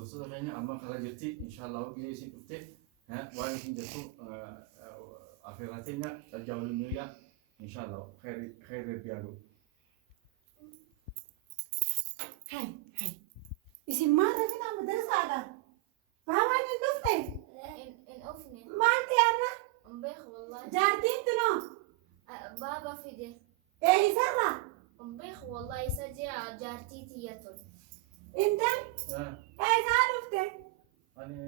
hordoftoota keenya amma karaa jirti inshaallah hojii isin dhuftee waan isin jettu afeerraa teenya tajaajilu miidiyaa inshaallah khayri biyaadu. Hai hai isin maal rafina madrasaadha baabaan hin dhufte in ofne maal ta'arra umbekh wallahi jaartiin tunoo baba fide eeysarra umbekh wallahi sajia jartiti yatul intan eeysaa dhufte ani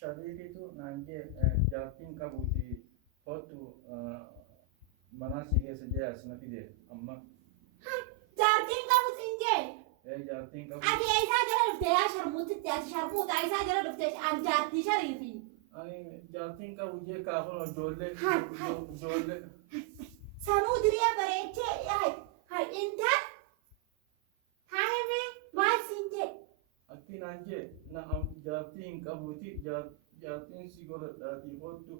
shariikitu naanjee jaartiin qabuuti hootu manaa si keessa jee asina fide amma jaartiin qabu sin jee jaartiin qabu ati eeysaa jala dhufte yaa sharmuutitti ati sharmuuta eeysaa jala dhufte an jaartii shariifi ani jaartiin qabu jee kaafun ijoollee sanuu diriya bareechee hai intan haime maal sin jee akki naanjee na am jaartiin qabuuti jaartiin si godhadhaati hootu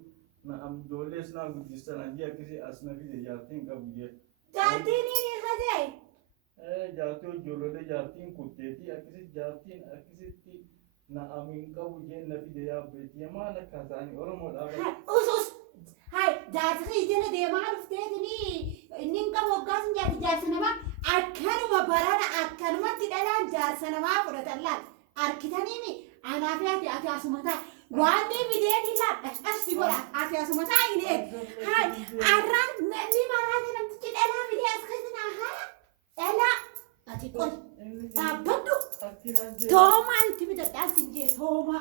na am ijoollee sinaa guddistan anjee akkisi asina fide jaartiin qabu jee jaartiin inni hajee jaartii ijoollee jaartiin kutteeti akkisitti na amin qabu jee na fide yaabbeeti maal akka ta'ani oromoodhaaf usus hai jaartii jala deemaa dhufteetini inni qabu hoggaas hin jaarsi namaa akkanuma barana akkanumatti dhalaan jaarsa namaa fudhatan laal arkitaniimi anaa fi ati asumataa waan ni fideeti laal dhashasi godha ati asumataa hinee hai arraan ni maraate namtichi dhalaa fidee as keessanaa hara dhalaa ati qol dhaabbadhu toomaa itti bidadhaan sin jee tooma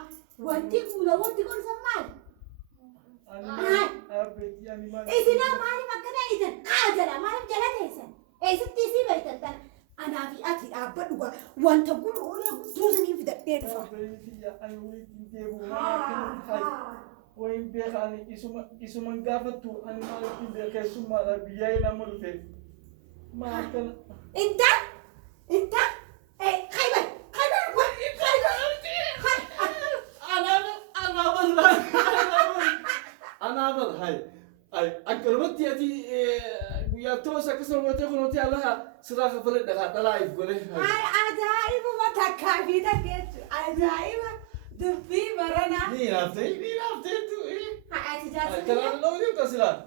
wanti godhusan maal isinaa maaliif akkana isan jala maaliif jala teessan eessatti isii beektan tan anaa fi ati dhaabbadhu wanta guloolee guddoo sanii fidadhee dhufa wayin beekani isuman gaafattu ani maaliif beekeessummaadha biyyaa nama dhufe maal kana intan أنا هاي أقربت يأتي وياتوس أكسر وتأخذ علىها صراحة فلت دخل لايف قولي هاي عجائب ما تكافي تكيت عجائب دبي مرنا مين عفتي تو إيه هاي أتجارس كلام لو يبقى سلام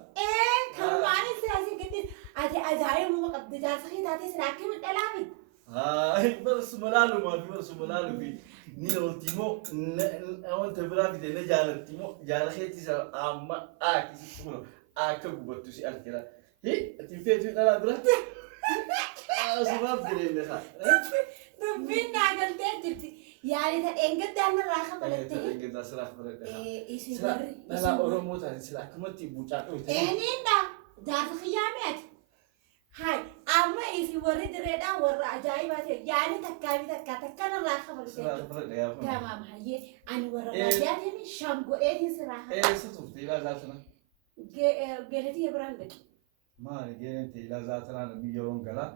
كم ماني سلاسي كتير عجائب ما قد تجارس خي تاتي سلاكي من الألامي هاي برس ملالو ما في برس ملالو في نيلو تيمو أنت برافي ده نجار تيمو جار خيتي سا أما أكيد تقوله أكبر بتوسي أكيرا هي تنفيت أنا برافي سبب دليل لها دبي ناقل تجرتي يعني تأنجد دارنا راخة بلدتي تأنجد دارنا راخة بلدتي إيش لا أورمو تاني سلا كمتي بوجاتو إنينا جار خيامات هاي أما إيش ورد ردا ور عجائبات يعني تكنا راخة بلدتي تمام هاي أنا ور عجائبات من شامبو إيه سراحة ستوفتي لا زاتنا جلتي يبراندك ما رجعت إلى ذاتنا نبيورون كلا